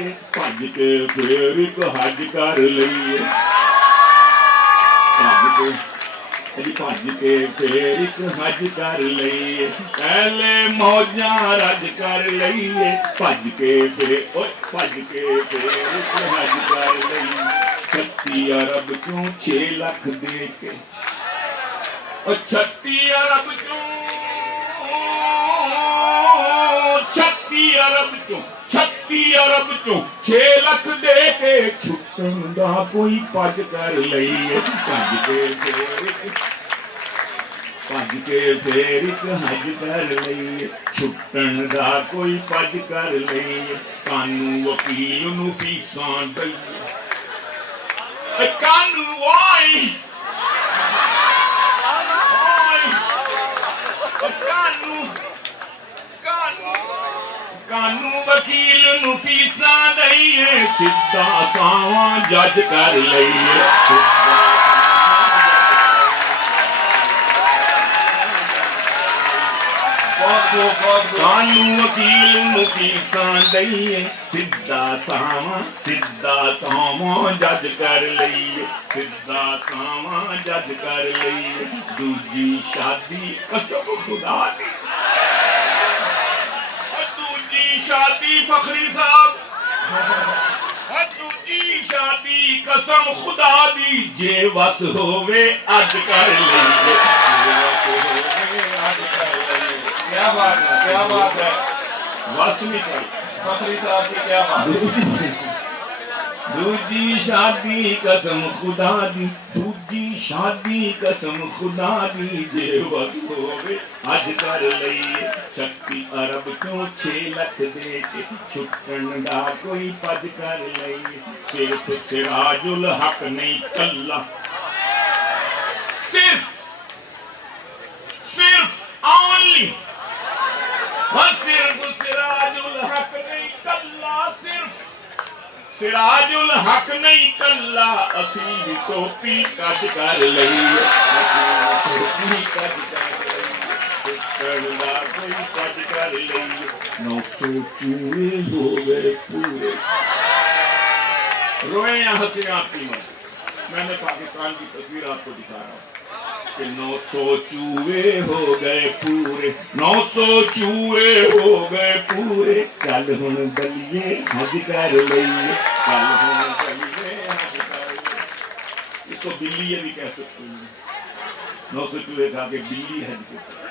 लईए भज के फिर एक हज कर लईए भज के फिर एक हज कर लईए पहले मौजा रज कर लईए भज के फिर एक हज कर लईए 36 अरब चों 6 लाख दे के 36 अरब चों 36 अरब चों 6 लाख दे के छुट्टन दा कोई पज कर लईए भज के फिर एक हज कर लईए छुट्टन दा कोई पज कर लईए कानू वकील नूं फीसां दईए कानू कानू वकील नूं फीसां दईए सीधा सावां जज कर लईए कानू वकील नूं फीसां दईए सीधा सावां जज कर लईए सीधा सावां जज कर लईए दूजी शादी कसम खुदा दी शादी फखरी साहब दूजी शादी कसम खुदा दी जे वस होवे अज कर लईए क्या बात है वस नहीं कर फखरी साहब की क्या बात दूजी शादी कसम खुदा दी दूजी शादी कसम खुदा दी जे वस होवे अज कर लईए 36 अरब चों 6 लाख दे के छुट्टन दा कोई पज कर लईए सिर्फ सिराजुल हक नहीं कल्ला सिर्फ ओनली सिर्फ सिराजुल हक नहीं कल्ला सिर्फ सिराजुल हक नहीं कल्ला असी टोपी कज कर लईए टोपी कज कर कोई कज कर लईए 900 चूहे हो गए पूरे रोए या हंसे आपकी मत मैंने पाकिस्तान की तस्वीर आपको दिखा रहा हूँ कि 900 चूहे हो गए पूरे 900 चूहे हो गए पूरे चल हुण बलिए हज कर लईए चल हुण बलिए हज कर लईए इसको बिल्ली भी कह सकते हैं 900 चूहे खा के बिल्ली हज कर